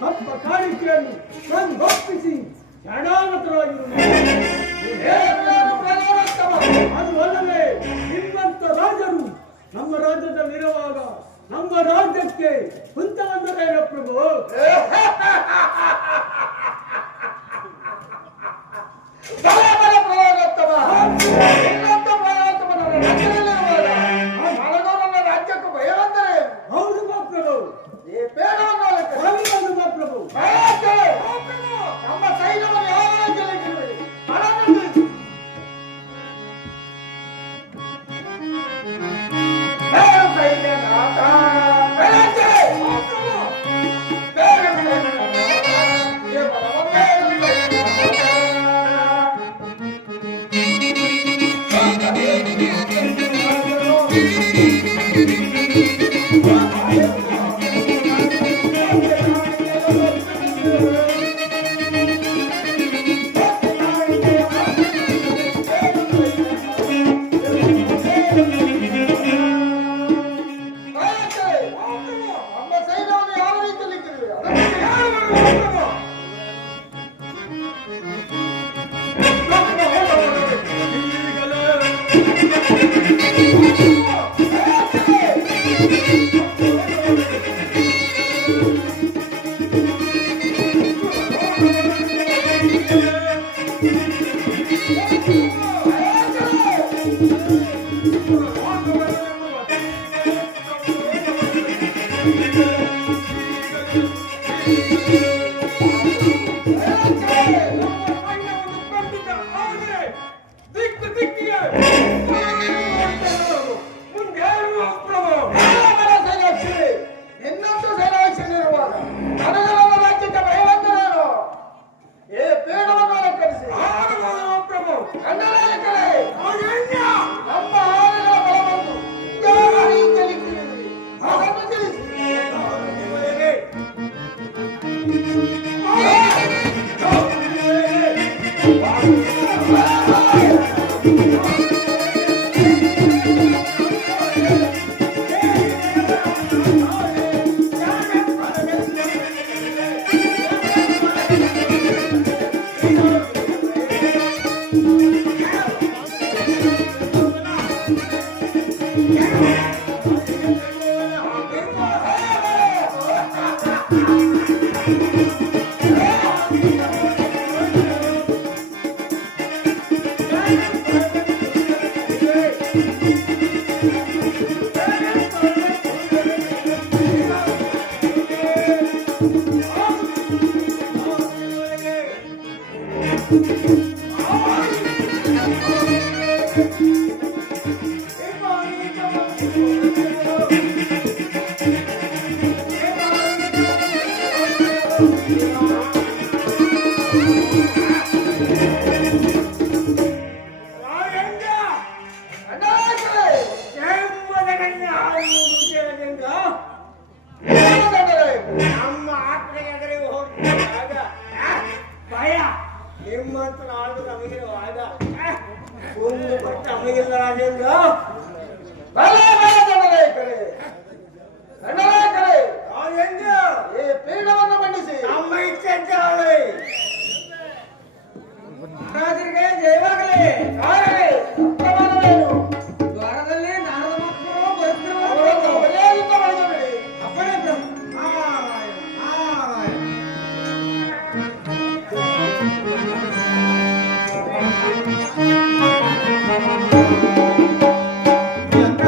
ತಪ್ಪ ಕಾಣಿಕೆಯನ್ನು ಒಪ್ಪಿಸಿ ಅದು ಅಲ್ಲದೆ ನಿಮ್ಮಂತ ರಾಜರು ನಮ್ಮ ರಾಜ್ಯದಲ್ಲಿರುವಾಗ ನಮ್ಮ ರಾಜ್ಯಕ್ಕೆ ಕುಂತವಂದರೇನ ಪ್ರಭು? ರಾಜ್ಯಕ್ಕೂ ಭಯವಂತರೇ. ಹೌದು ಪ್ರಭು, ಪ್ರಭು ನಮ್ಮ ಸೈನ್ಯವನ್ನು ಯಾವ ರಾಜ್ಯದಲ್ಲಿ ನಮ್ಮ ಆತ್ಮೀಯ ಎದುರಿಗೆ ಹೋಗುವಾಗ ಭಯ ನಿಮ್ಮಂತ ನಾಡು ನಮಗಿರುವಾಗ ಒಂದು ಪಟ್ಟ ನಮಗಿಲ್ಲ ರಾಜೇಂದ್ರ ಈ ಪೀಠವನ್ನು ಮಂಡಿಸಿ ನಮ್ಮ ಇಚ್ಛೆ ರಾಜರಿಗೆ ಜಯವಾಗಲಿ. ಪ್ರಮಾಣವೇನು? ದ್ವಾರದಲ್ಲಿ ನಾರದ ಮಕ್ಕಳು ಬಂದು ಮರ್ಯಾದೆಯಿಂದ ಬಳಸಬೇಡಿ. ಅಪ್ಪಣೆ ನಾರಾಯಣ ನಾರಾಯಣ. ಎಂತ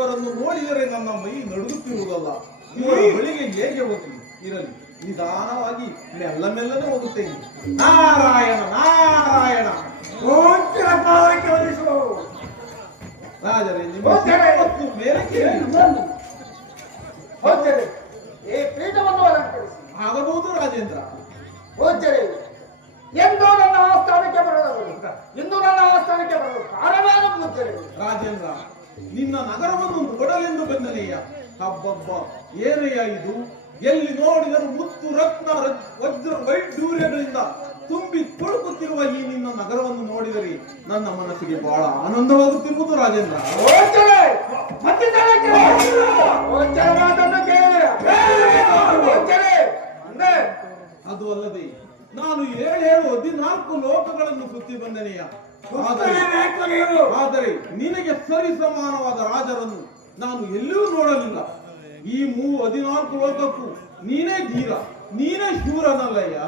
ಇವರನ್ನು ನೋಡಿದರೆ ನನ್ನ ಮೈ ನಡುಗುತ್ತಿರುವುದಲ್ಲ. ಇವರ ಬಳಿಗೆ ಹೇಗೆ ಹೋಗಿ ಇರಲಿ, ನಿಧಾನವಾಗಿ ಮೆಲ್ಲನೆ ಹೋಗುತ್ತೇನೆ. ನಾರಾಯಣ ನಾರಾಯಣ. ರಾಜರೇ, ನಿಮ್ಮ ಮತ್ತು ಮೇಲೆ ಹೋಗ್ತೇವೆ ಈ ಪೀಠವನ್ನು ಅಲಂಕರಿಸಿ ಆಗಬಹುದು ರಾಜೇಂದ್ರ. ಹೋಗ್ತೇವೆ ಎಂದು ನನ್ನ ಆಸ್ಥಾನಕ್ಕೆ ಬರಲು ಇಂದು ನನ್ನ ಆಸ್ಥಾನಕ್ಕೆ ಬರಲು ಕಾರಣವಾದ ಮುಗ್ತೇವೆ. ರಾಜೇಂದ್ರ, ನಿನ್ನ ನಗರವನ್ನು ನೋಡಲೆಂದು ಬಂದನೆಯ. ಹಬ್ಬಬ್ಬ, ಏನಯ್ಯ ಇದು! ಎಲ್ಲಿ ನೋಡಿದರೂ ಮುತ್ತು ರತ್ನ ವಜ್ರ ವೈಢೂರ್ಯಗಳಿಂದ ತುಂಬಿ ತುಳುಕುತ್ತಿರುವ ಈ ನಿನ್ನ ನಗರವನ್ನು ನೋಡಿದರೆ ನನ್ನ ಮನಸ್ಸಿಗೆ ಬಹಳ ಆನಂದವಾಗುತ್ತಿರುವುದು ರಾಜೇಂದ್ರ. ಅದು ಅಲ್ಲದೆ ನಾನು 14 ಲೋಕಗಳನ್ನು ಸುತ್ತಿ ಬಂದನೆಯ. ಆದರೆ ನಿನಗೆ ಸರಿ ಸಮಾನವಾದ ರಾಜರನ್ನು ನಾನು ಎಲ್ಲಿಯೂ ನೋಡಲಿಲ್ಲ. ಈ 14 ಲೋಕಕ್ಕೂ ನೀನೇ ಧೀರ, ನೀನೇ ಶೂರನಲ್ಲಯ್ಯ.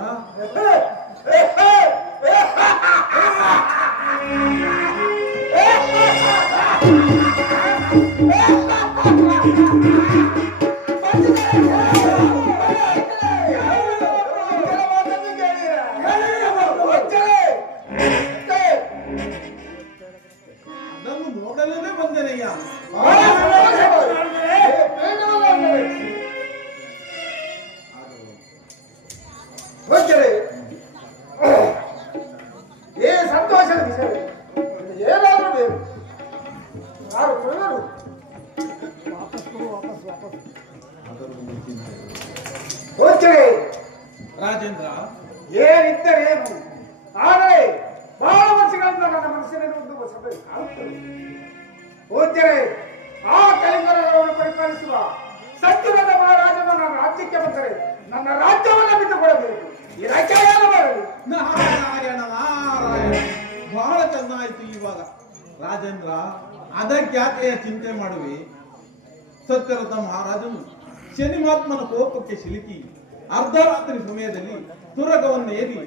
ಅದನ್ನು ನೋಡಲೇ ಬಂದೆನಯ್ಯ. ಏ ಸಂತೋಷದ ವಿಷಯ ಏನಾದ್ರೂ ಬೇಕು ಯಾರು ಕೊಡರು ಹೋಗ್ತೇವೆ ರಾಜೇಂದ್ರ, ಏನಿದ್ದರೇನು, ಆದರೆ ಬಹಳ ವರ್ಷಗಳಿಂದ ನನ್ನ ಮನಸ್ಸಿನಲ್ಲಿ ಒಂದು ಸಭೆ ಕಾಣುತ್ತದೆ. ಹೋಗ್ತೇವೆ ಆ ಕಲಿಂಗರನ್ನು ಪರಿಪಾಲಿಸುವ ಸತ್ಯವಾದ ಮಹಾರಾಜನ ನನ್ನ ರಾಜ್ಯಕ್ಕೆ ಬಂದರೆ ನನ್ನ ರಾಜ್ಯವನ್ನು ಬಿಟ್ಟುಕೊಡಬೇಕು. ಈ ರಾಜ್ಯ ಏನು ಮಾಡಲಿ? ನಾರಾಯಣ ನಾರಾಯಣ, ಬಹಳ ಚೆನ್ನಾಯ್ತು ಇವಾಗ. ರಾಜೇಂದ್ರ, ಅದಕ್ಯಾಕೆ ಚಿಂತೆ ಮಾಡುವೆ? ಸತ್ಯರಥ ಮಹಾರಾಜನು ಶನಿಮಾತ್ಮನ ಕೋಪಕ್ಕೆ ಸಿಲುಕಿ ಅರ್ಧರಾತ್ರಿ ಸಮಯದಲ್ಲಿ ತುರಗವನ್ನೇರಿ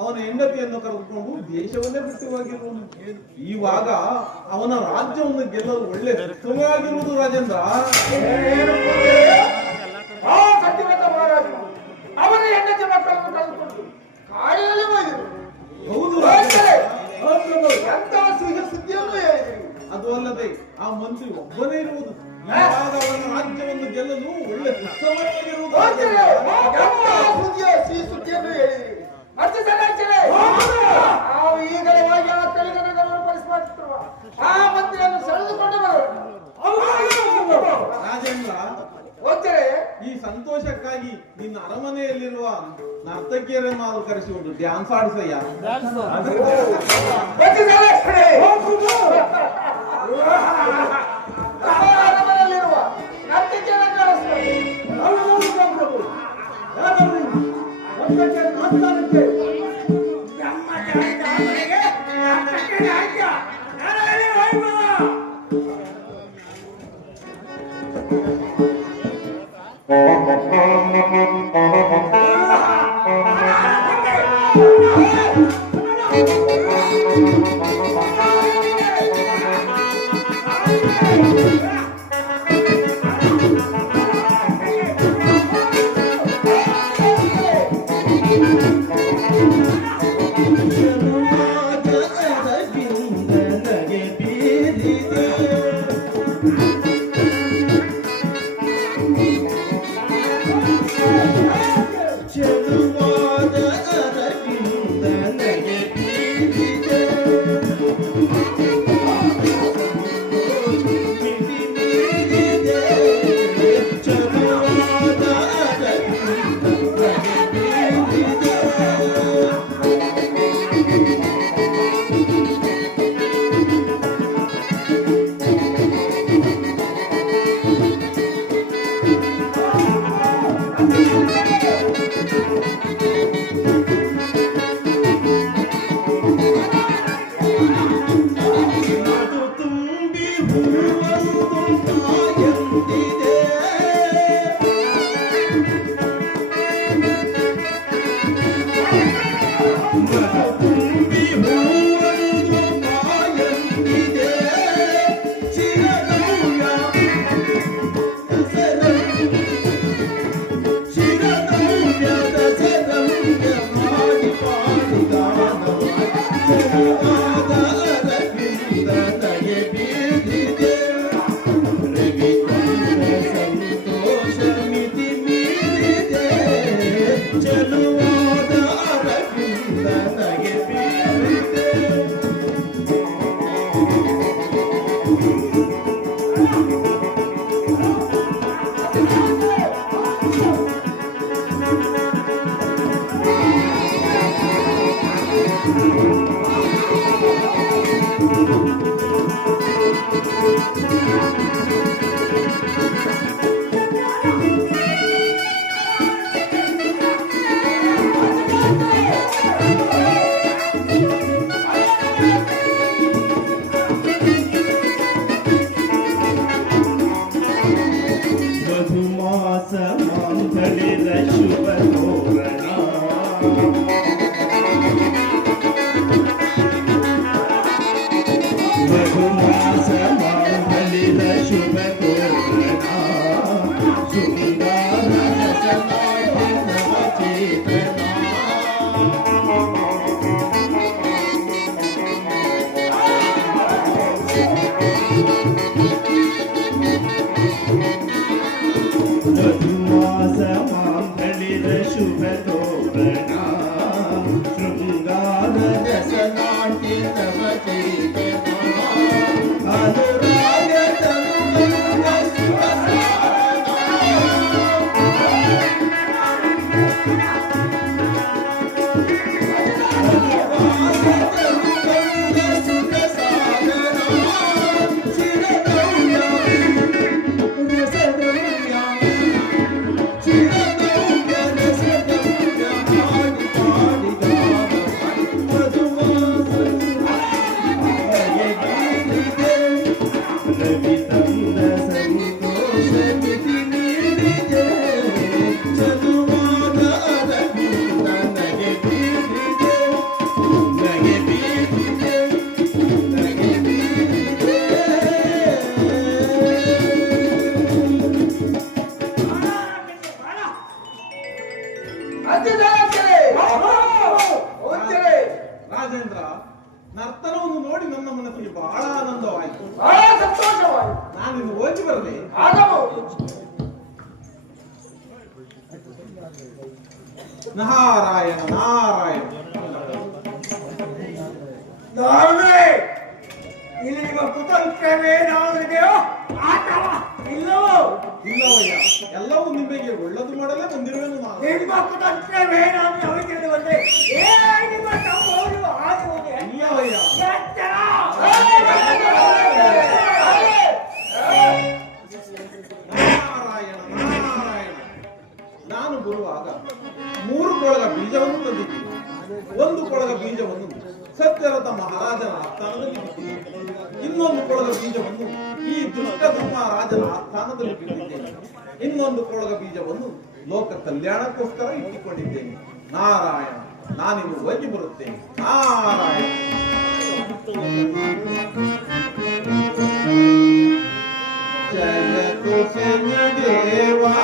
ಅವನ ಹೆಂಡತಿಯನ್ನು ಕರೆದುಕೊಂಡು ದೇಶವನ್ನೇ ಬಿಟ್ಟು ಹೋಗಿರುವನು. ಇವಾಗ ಅವನ ರಾಜ್ಯವನ್ನು ಗೆಲ್ಲಲು ಒಳ್ಳೆ ಸುಖವಾಗಿರುವುದು ರಾಜೇಂದ್ರ. ಆ ಸತ್ಯವ್ರತ ಮಹಾರಾಜನು ಅವನ ಹೆಂಡತಿ ಮಕ್ಕಳನ್ನು ಕಳೆದುಕೊಂಡು ಕಾಡಿನಲ್ಲಿ ಹೋಗಿರು. ಹೌದು, ಎಂತ ಸಿಹಿ ಸುದ್ದಿಯನ್ನು ಹೇಳಿದರು. ಅದು ಅಲ್ಲದೆ ಆ ಮಂತ್ರಿ ಒಬ್ಬನೇ ಇರುವುದು. ಇವಾಗ ಅವನ ರಾಜ್ಯವನ್ನು ಗೆಲ್ಲಲು ಒಳ್ಳೆ ಉತ್ಸವವಾಗಿರುವುದು. ಸಿಹಿ ಸುದ್ದಿಯನ್ನು ಹೇಳಿದ್ರಿ. ನಾವು ಈಗಲೇ ಹೋಗಿ ಆ ಕಲಿಗರನ್ನು ಪರಿಸ್ಪರ್ಧಿಸುವ ಆ ಮಂತ್ರಿಯನ್ನು ಸೆಳೆದುಕೊಂಡು ಬರೋಣ. ರಾಜೇಂದ್ರ, ಈ ಸಂತೋಷಕ್ಕಾಗಿ ನಿನ್ನ ಅರಮನೆಯಲ್ಲಿರುವ ನರ್ತಕಿಯರನ್ನು ಕರೆಸಿಕೊಂಡು ಡ್ಯಾನ್ಸ್ ಆಡಿಸಯ್ಯ. ಅರಮನೆಯಲ್ಲಿರುವ ನರ್ತಕಿಯರನ್ನು ರಾಜೇಂದ್ರ, ನರ್ತನವನ್ನು ನೋಡಿ ನನ್ನ ಮನಸ್ಸಿಗೆ ಬಹಳ ಆನಂದವಾಯಿತು, ಬಹಳ ಸಂತೋಷವಾಯಿತು. ನಾನಿನ್ನು ಹೋಗಿ ಬರಲಿ. ಆಗಬಹುದು. ನಾರಾಯಣ ನಾರಾಯಣ. ನಾರೇ, ಇಲ್ಲಿ ನಿಮ್ಮ ಕುತಂತ್ರವೇನಾದೆಯೋ ಅಥವಾ ಇಲ್ಲವೋ? ಇಲ್ಲವಯ್ಯ, ಎಲ್ಲವೂ ನಿಮಗೆ ಒಳ್ಳೇದು ಮಾಡಲೇ ಬಂದಿರುವೆನು ನಾನು. ನಿಮ್ಮ ಕುತಂತ್ರವೇನಾದ್ರೂ ಅವರಿಗೆ ಬಂದ್ರೆ ನಿಮ್ಮ ತಮ್ಮವರು ಆಗುವುದೇ? ಇಲ್ಲವಯ್ಯ. ಎಚ್ಚರ! ನಾರಾಯಣ ನಾರಾಯಣ. ನಾನು ಬರುವಾಗ 3 ಕೊಳಗ ಬೀಜವನ್ನು ತಂದಿದ್ದೀನಿ. 1 ಕೊಳಗ ಬೀಜವನ್ನು ಸತ್ಯರಥ ಮಹಾರಾಜನ ಆಸ್ಥಾನದಲ್ಲಿ ಬಿಟ್ಟಿದ್ದೇನೆ. ಇನ್ನೊಂದು ಕೊಳಗ ಬೀಜವನ್ನು ಈ ದುಷ್ಟ ರಾಜನ ಆಸ್ಥಾನದಲ್ಲಿ ಬಿಟ್ಟಿದ್ದೇನೆ. ಇನ್ನೊಂದು ಕೊಳಗ ಬೀಜವನ್ನು ಲೋಕ ಕಲ್ಯಾಣಕ್ಕೋಸ್ಕರ ಇಟ್ಟುಕೊಂಡಿದ್ದೇನೆ. ನಾರಾಯಣ, ನಾನಿನ್ನು ಹೋಗಿ ಬರುತ್ತೇನೆ. ನಾರಾಯಣ. ಜಯತು ಶನಿದೇವಾ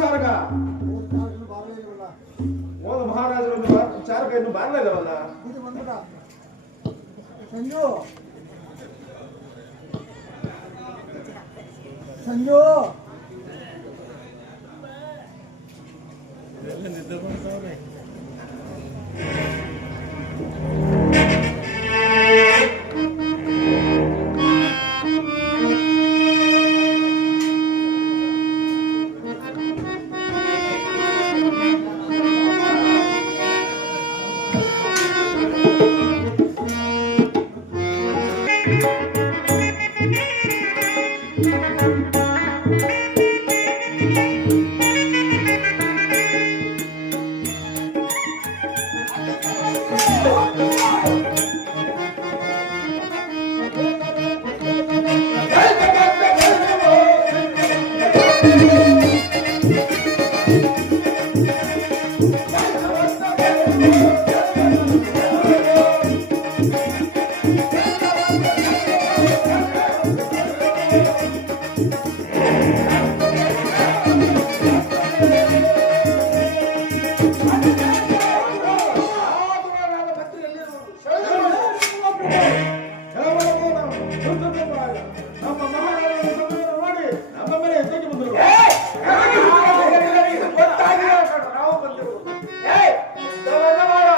ಚಾರಕ ಹೋದ ಮಹಾರಾಜರು ಚಾರಕ ಇನ್ನು ಬಾರಲೇ ಇಲ್ಲವಲ್ಲ ಸಂಜು ಸಂಜು ನಮ್ಮ ಮಹಾರಾಜ ಮಾಡಿ ನಮ್ಮ ಮೇಲೆ ಹೆಜ್ಜೆಗೆ ಬಂದರು. ನಾವು ಬಂದಿರುವುದು ಯುದ್ಧವನ್ನ ಮಾಡ.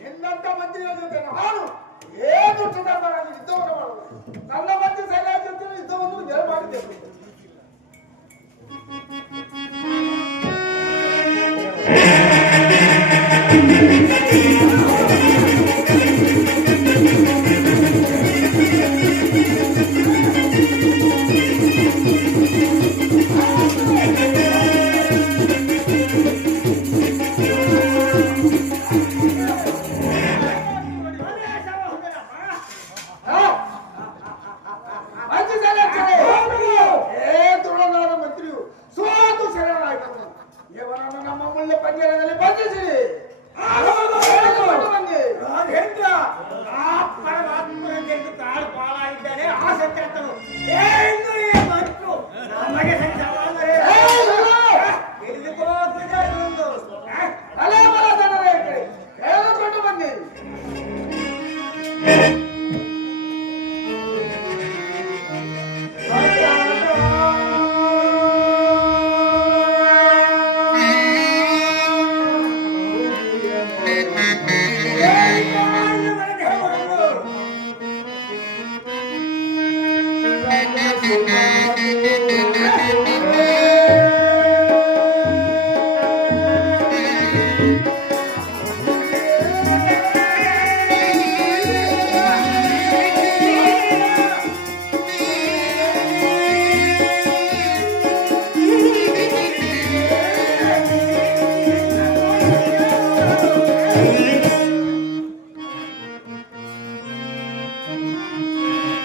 ನಿನ್ನಂತ ಮಂತ್ರಿಗಳ ಜೊತೆ ನಾನು ಏನು ಚುನಾವಣೆ ಯುದ್ಧವನ್ನು ಮಾಡುವುದು. ನನ್ನ ಮಂತ್ರಿ ಸೈನ್ಯ ಜೊತೆ ಯುದ್ಧವನ್ನು ಗೆಲ್ ಮಾಡಿದ್ದೇನೆ. ತುಳನಾದ ಮಂತ್ರಿಯು ಸೋತು ಶರಣಾಯ್ತು. ಇವನನ್ನು ನಮ್ಮ ಮುಳ್ಳ ಪಂಜರದಲ್ಲಿ ಬಂಧಿಸಿ ಹೇಳಿಕೊಂಡು ಬನ್ನಿ.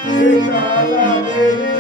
Sita la